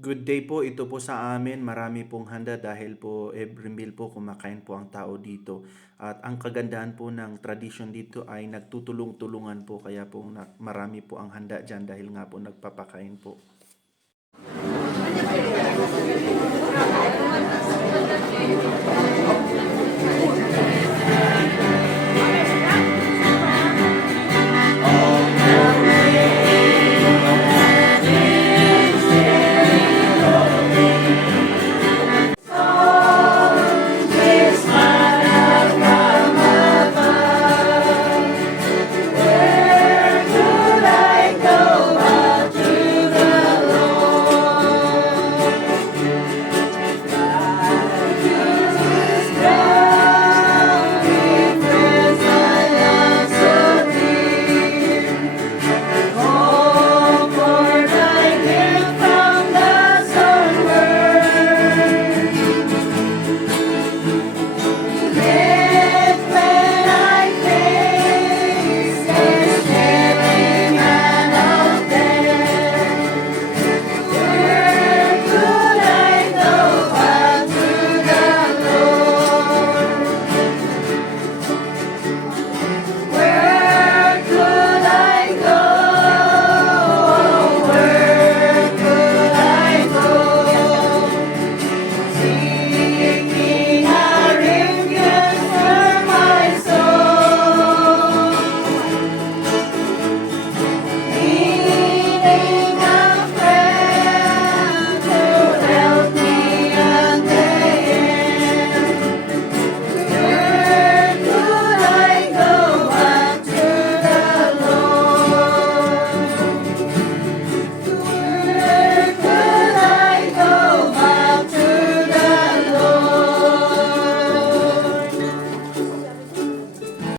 Good day po, ito po sa amin marami pong handa dahil po every meal po kumakain po ang tao dito. At ang kagandahan po ng tradisyon dito ay nagtutulong-tulungan po kaya po marami po ang handa dyan dahil nga po nagpapakain po.